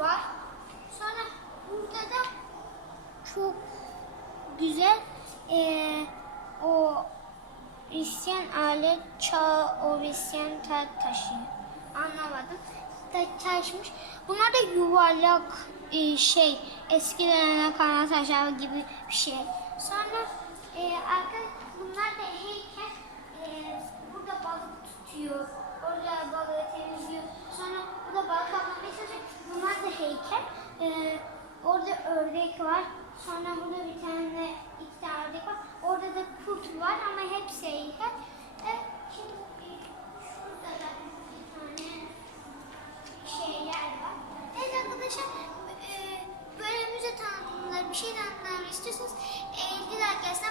var. Sonra burada da çok güzel eee, o Hristiyan alet çağı, o Hristiyan taş taşıyor. Anlamadım. Taşmış. Bunlar da yuvarlak eee, şey, eskiden kalan taşlar gibi bir şey. Sonra eee arka, bunlar da heykel. Eee, burada balık tutuyor. Orada balığı temizliyor. Sonra burada balık avlamaya çalışıyor. Bunlar da heykel. Eee, orada ördek var. Sonra burada bir tane iki tane ördek var. Orada da kurt var ama hepsi heykel. Evet, şimdi şurada da bir tane şeyler var. Evet arkadaşlar e, böyle müze tanıtımları bir şey tanıtımları istiyorsanız e, ilgili arkadaşlar